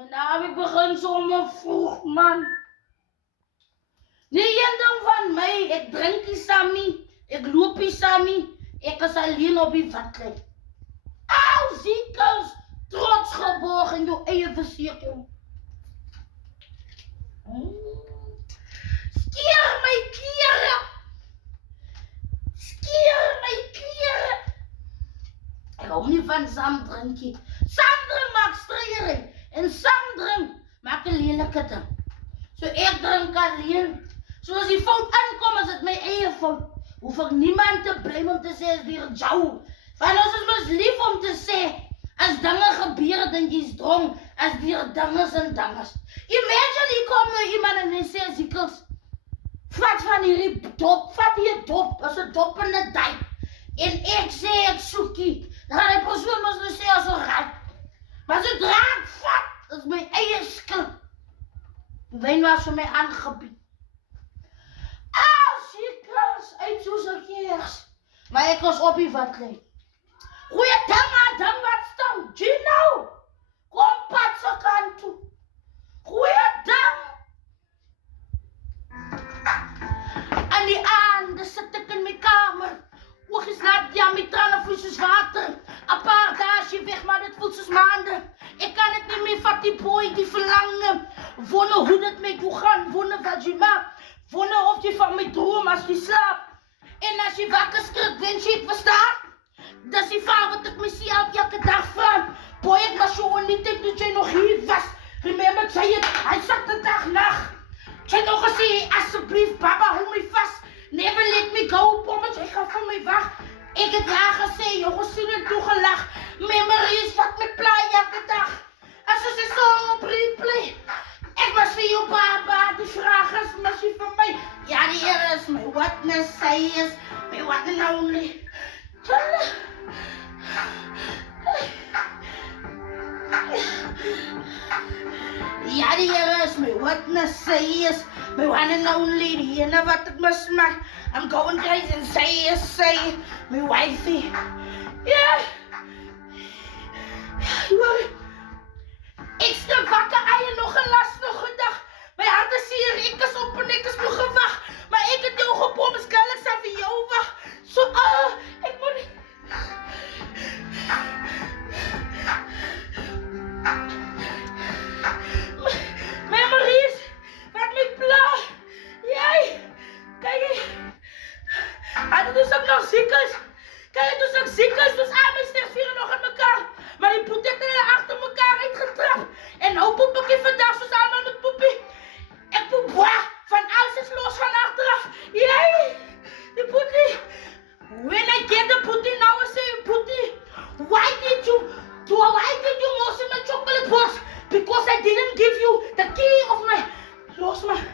En nou heb ik begin zomaar vroeg, man. Die een ding van mij, ik drink die Sammy, ik loop die Sammy, ik is alleen op die vatlijn. Au, ziekels, trots geborgen in jouw eigen verzekering. Skeer mijn kleren! Skeer mijn kleren! Ik hou niet van samdrinkie. Samdrink maakt strijdering. En samdrink maakt een lelijke ding. Zo ik drink alleen. Zoals die fout aankomt, is het mijn eigen fout. Hoef ik niemand te blamen om te zeggen, is die jou. Want ons is mis lief om te zeggen. Als dingen gebeuren, dan is dronk. Als die dingen zijn dingen. Imagine, ik kom naar iemand en hij zegt, ziekels. Vat van hierdie dop, vat hier dop. Dat is een dop in de dijk. En ik zeg, ik zoek die. Dan gaat die persoon ons nu zeggen als een rat. Maar zodra ik vat, dat is mijn eigen schuld. De wijn was voor mij aangebied. Ziekels, uit zo'n keers. Maar ik was op die vatlijn. Goeiedag, dan wat staan. Gino, kom patse kant toe. Goeiedag. En die aan, dan zit ik in mijn kamer. Oogjes nat, ja, mijn tranen voelt water. Een paar dagen weg, maar dit voelt maanden. Ik kan het niet meer van die boy, die verlangen. Wonnen hoe het mee toe gaan, wonnen wat je maakt. Wonnen of je van mij droom als je slaapt. En als je wakker schrikt, wens je het verstaan. Dat is die vraag wat ik me zie elke dag van. Boy, het was zo in die tijd dat jij nog hier was. Remember, ik zei het, hij zat de dag nacht. Ik zei nog gezegd, alsjeblieft, papa, hou me vast. Never let me go, pommetje, jij gaat van mij weg. Ik heb ja gezegd, jongens, zien het toegelacht. Memories wat me plaai elke dag. Als ze zo op replay. Ik was voor jou, papa, die vraag is misschien van mij. Ja, die is mijn witness, zij is mijn one and only. Ja, die is mijn witness, zij is mijn one and only. Die ene wat ik mismaak. I'm going crazy and zij, mijn wifey. Ja. Ik stuk wakker, eieren nog een last, nog een dag. Mijn hart is hier, ik is op en ik is nog gewacht. Maar ik heb jou geboren, kan ik zelf in jou wacht. Zo, ik moet niet. Memories, wat me pla. Jij, kijk. Hij doet dus ook nog ziekers. Kijk, dus ook ziekers, dus aan mijn sterf vieren nog aan elkaar. Maar die poetetten er achter elkaar uitgetrapt. En nou poep ik in vandaag zo samen met poepie. Ik poep, van alles is los van achteraf. Jij, die poetie. When I get the putty, now I say, putty, why did you most in my chocolate box? Because I didn't give you the key of my, los man.